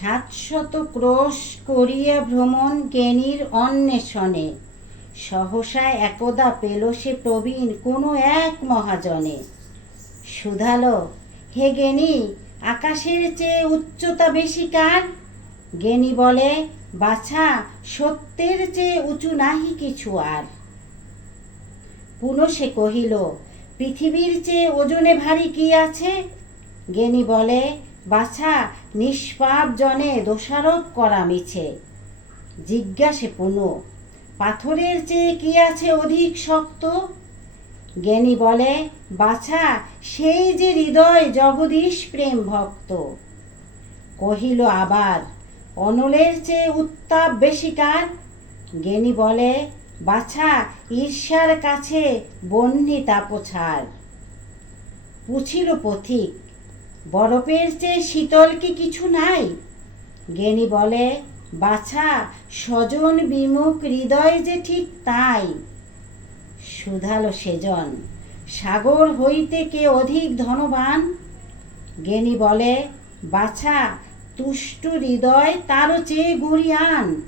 সাতশত ক্রোশ করিয়া ভ্রমণ জ্ঞানীর অন্বেষণে। সহসা একদা পেল সে প্রবীণ কোনো এক মহাজনে। শুধালো হে জ্ঞানী, আকাশের চেয়ে উচ্চতা বেশি কার? জ্ঞানী বলে, বাছা, সত্যের চেয়ে উঁচু নাহি কিছু আর। পুনঃ সে কহিল, পৃথিবীর চেয়ে ওজনে ভারী কি আছে? জ্ঞানী বলে বাছা, নিষ্পাপ জনে দোষারোপ করা মিছে। জিজ্ঞাসে পুনঃ, পাথরের চেয়ে কি আছে অধিক শক্ত? জ্ঞানী বলে, বাছা, সেই যে হৃদয় জগদীশ প্রেম ভক্ত। কহিল, আবার, অনলের চেয়ে উত্তাপ বেশি কার? জ্ঞানী বলে, বাছা, ঈর্ষার কাছে বন্যি তাপছাড় পুছিল পথিক বরফের চেয়ে শীতল কি কিছু নাই? জ্ঞানী বলে, বাছা, স্বজন বিমুখ হৃদয় যে ঠিক তাই। শুধালো সেজন, সাগর হইতে কে অধিক ধনবান? জ্ঞানী বলে, বাছা, তুষ্ট হৃদয় তারও চেয়ে গুড়িয়ান।